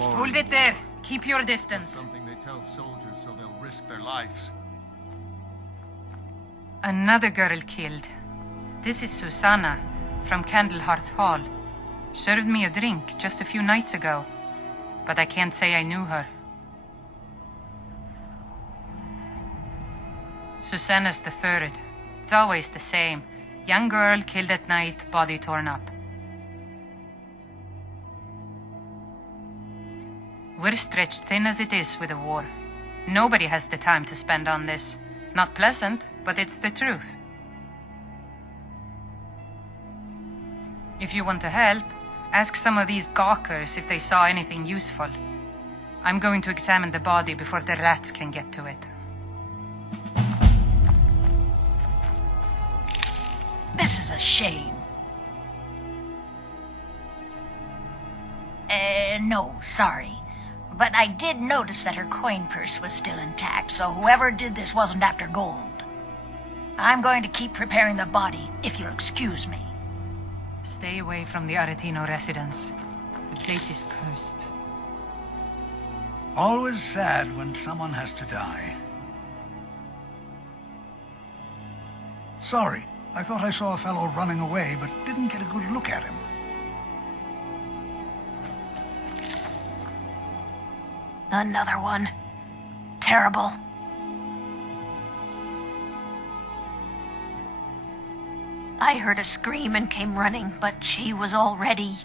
glory. Hold it there. Keep your That's distance. something they tell soldiers so they'll risk their lives. Another girl killed. This is Susanna from Candlehearth Hall. Served me a drink just a few nights ago, but I can't say I knew her. Susanna's the third. It's always the same. Young girl killed at night, body torn up. We're stretched thin as it is with the war. Nobody has the time to spend on this. Not pleasant, but it's the truth. If you want to help, ask some of these gawkers if they saw anything useful. I'm going to examine the body before the rats can get to it. This is a shame. No, sorry. But I did notice that her coin purse was still intact, so whoever did this wasn't after gold. I'm going to keep preparing the body, if you'll excuse me. Stay away from the Aretino residence. The place is cursed. Always sad when someone has to die. Sorry, I thought I saw a fellow running away, but didn't get a good look at him. Another one. Terrible. I heard a scream and came running, but she was already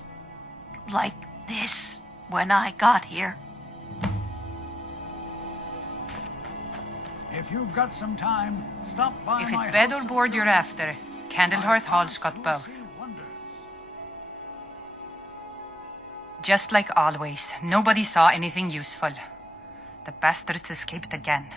like this when I got here. If you've got some time, stop by If my it's bed house or board you're after, Candlehearth Hall's got both. Just like always, nobody saw anything useful. The bastards escaped again.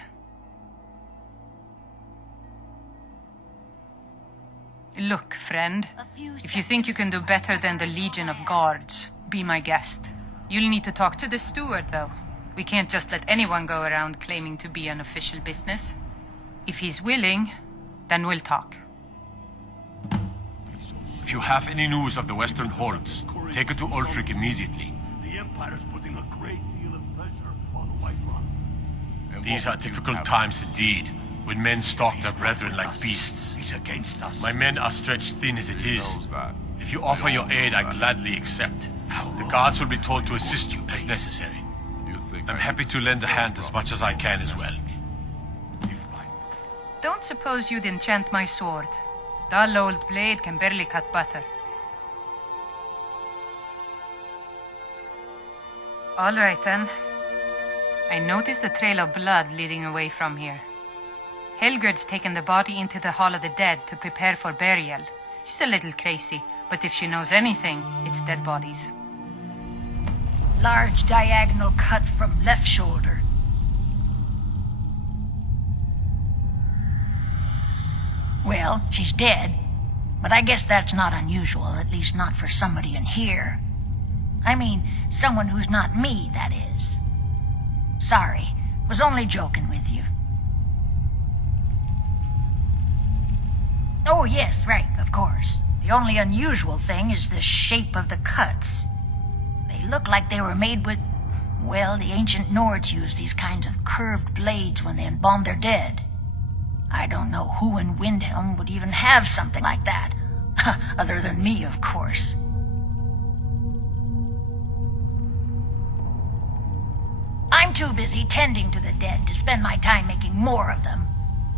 Look, friend, if you think you can do better than the Legion of Guards, be my guest. You'll need to talk to the steward, though. We can't just let anyone go around claiming to be an official business. If he's willing, then we'll talk. If you have any news of the Western Holds, take it to Ulfric immediately. The Empire is putting a great deal of pressure on Whiterun. These are difficult times indeed, when men stalk their brethren like beasts. He's against us. My men are stretched thin as it is. If you offer your aid, I gladly accept. The guards will be told to assist you as necessary. I'm happy to lend a hand as much as I can as well. Don't suppose you'd enchant my sword. Dull old blade can barely cut butter. All right then. I noticed a trail of blood leading away from here. Helgird's taken the body into the Hall of the Dead to prepare for burial. She's a little crazy, but if she knows anything, it's dead bodies. Large diagonal cut from left shoulder. Well, she's dead, but I guess that's not unusual, at least not for somebody in here. I mean, someone who's not me, that is. Sorry, was only joking with you. Oh yes, right, of course. The only unusual thing is the shape of the cuts. They look like they were made with... Well, the ancient Nords used these kinds of curved blades when they embalmed their dead. I don't know who in Windhelm would even have something like that. Other than me, of course. I'm too busy tending to the dead to spend my time making more of them.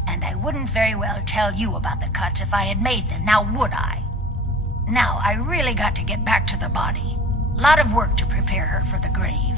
And I wouldn't very well tell you about the cuts if I had made them, now would I? Now, I really got to get back to the body. Lot of work to prepare her for the grave.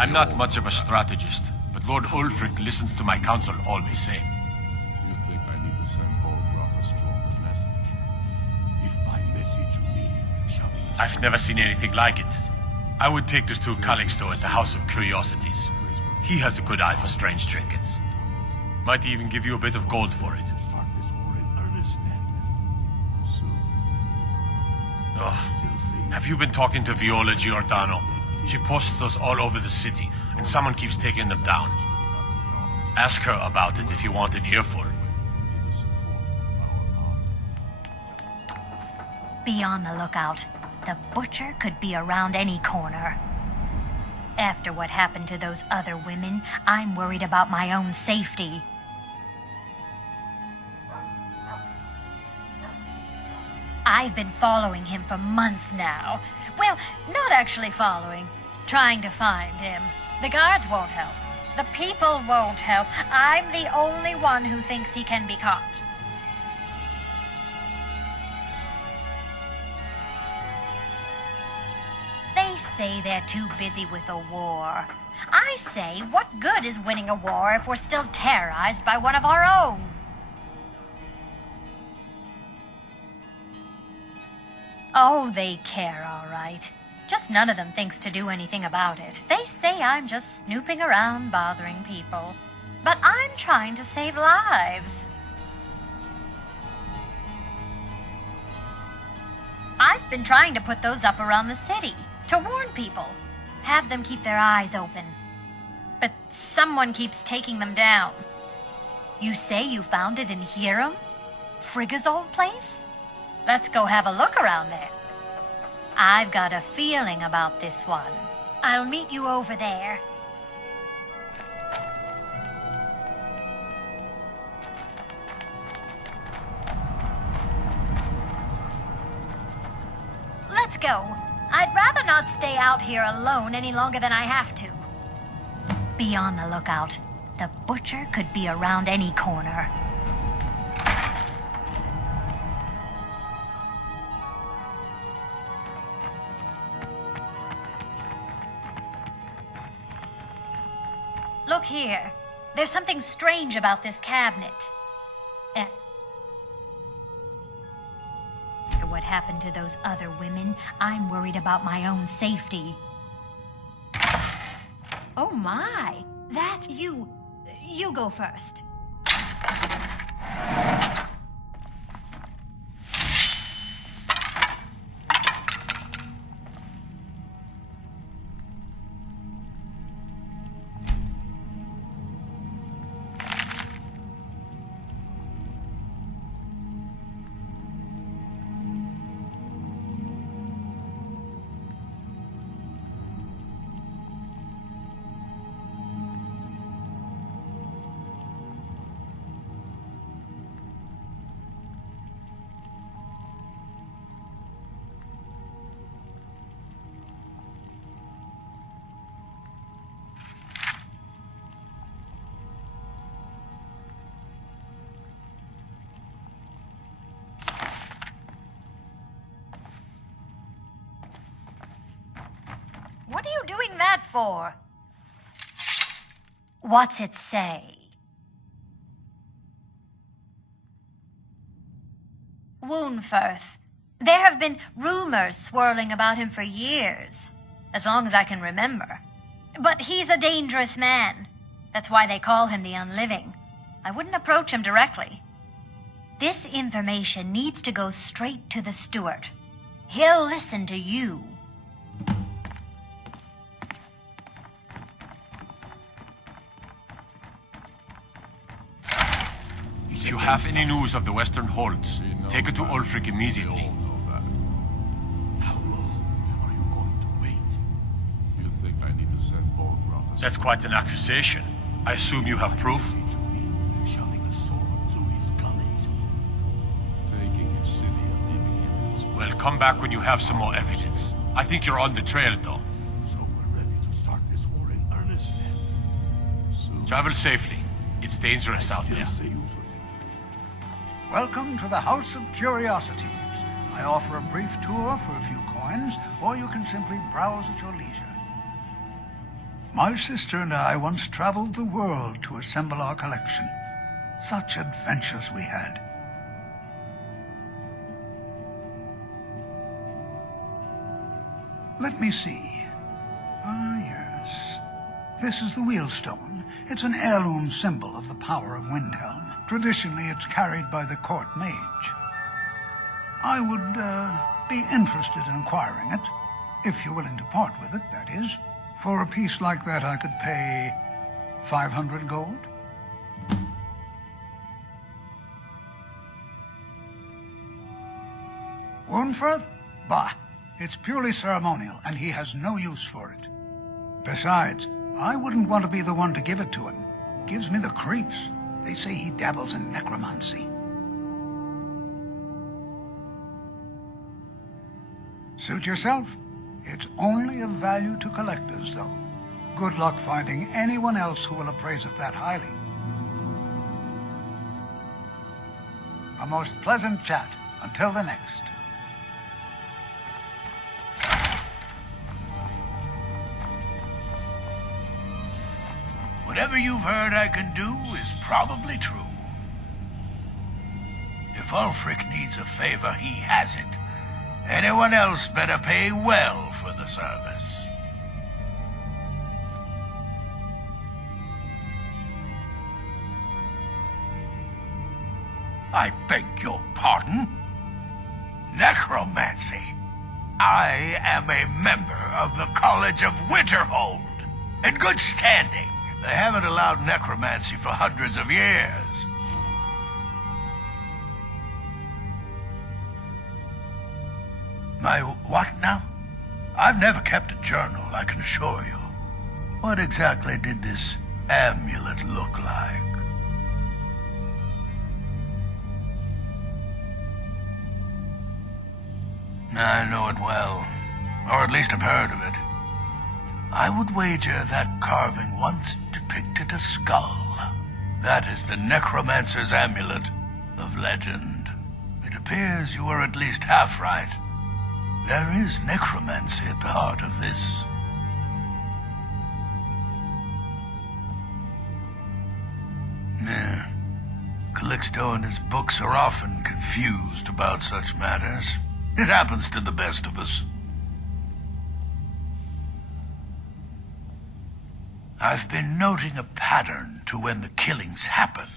I'm not much of a strategist, but Lord Ulfric listens to my counsel all the same. You think I need to send Olgraf a stronger message? If by message you mean shouting a I've never seen anything like it. I would take this to Calixto at the House of Curiosities. He has a good eye for strange trinkets. Might even give you a bit of gold for it. start this war in earnest then. Ugh. Have you been talking to Viola Giordano? She posts those all over the city, and someone keeps taking them down. Ask her about it if you want an earful. Be on the lookout. The butcher could be around any corner. After what happened to those other women, I'm worried about my own safety. I've been following him for months now. Well, not actually following. Trying to find him. The guards won't help. The people won't help. I'm the only one who thinks he can be caught. They say they're too busy with the war. I say, what good is winning a war if we're still terrorized by one of our own? Oh, they care, all right. Just none of them thinks to do anything about it. They say I'm just snooping around bothering people. But I'm trying to save lives. I've been trying to put those up around the city, to warn people. Have them keep their eyes open. But someone keeps taking them down. You say you found it in Hjerim? Frigga's old place? Let's go have a look around there. I've got a feeling about this one. I'll meet you over there. Let's go. I'd rather not stay out here alone any longer than I have to. Be on the lookout. The butcher could be around any corner. Look here. There's something strange about this cabinet. What happened to those other women, I'm worried about my own safety. Oh my! That you go first. What are you doing that for? What's it say? Wuunferth. There have been rumors swirling about him for years, as long as I can remember. But he's a dangerous man. That's why they call him the Unliving. I wouldn't approach him directly. This information needs to go straight to the steward. He'll listen to you. If you have any news of the Western Holds, take it to Ulfric immediately. How long are you going to wait? You think I need to send Olgraf a That's quite an accusation. I assume you have proof? Message you mean shoving a sword through his gullet? taking his city and leaving him in his way? Well, come back when you have some more evidence. I think you're on the trail, though. So we're ready to start this war in earnest then? Soon. Travel safely. It's dangerous out Still there. say you should take Welcome to the House of Curiosities. I offer a brief tour for a few coins, or you can simply browse at your leisure. My sister and I once traveled the world to assemble our collection. Such adventures we had. Let me see. Ah, yes. This is the Wheelstone. It's an heirloom symbol of the power of Windhelm. Traditionally, it's carried by the court mage. I would be interested in acquiring it, if you're willing to part with it, that is. For a piece like that, I could pay 500 gold. Wuunferth? Bah! It's purely ceremonial, and he has no use for it. Besides, I wouldn't want to be the one to give it to him. Gives me the creeps. They say he dabbles in necromancy. Suit yourself. It's only of value to collectors, though. Good luck finding anyone else who will appraise it that highly. A most pleasant chat. Until the next. Whatever you've heard I can do is probably true. If Ulfric needs a favor, he has it. Anyone else better pay well for the service. I beg your pardon? Necromancy. I am a member of the College of Winterhold, in good standing. They haven't allowed necromancy for hundreds of years. My what now? I've never kept a journal, I can assure you. What exactly did this amulet look like? I know it well, or at least I've heard of it. I would wager that carving once depicted a skull. That is the necromancer's amulet of legend. It appears you were at least half right. There is necromancy at the heart of this. Yeah. Calixto and his books are often confused about such matters. It happens to the best of us. I've been noting a pattern to when the killings happen.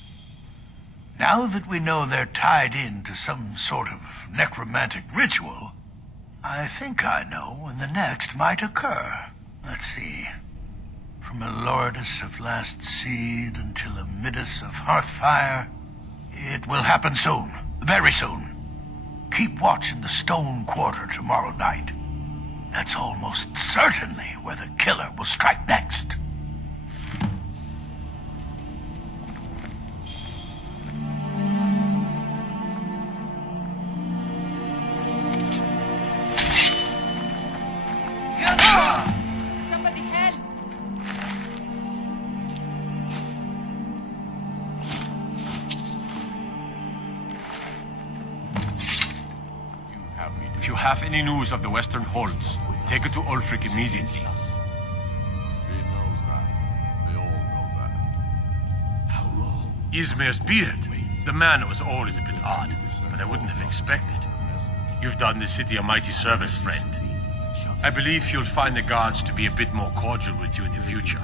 Now that we know they're tied in to some sort of necromantic ritual, I think I know when the next might occur. Let's see. From a Lordus of Last Seed until a Midas of Hearthfire, it will happen soon. Very soon. Keep watch in the Stone Quarter tomorrow night. That's almost certainly where the killer will strike next. Somebody help! If you have any news of the Western Holds, take it to Ulfric immediately. He knows that. They all know that. How long? Izmir's beard. The man was always a bit odd, but I wouldn't have expected. You've done the city a mighty service, friend. I believe you'll find the guards to be a bit more cordial with you in the future.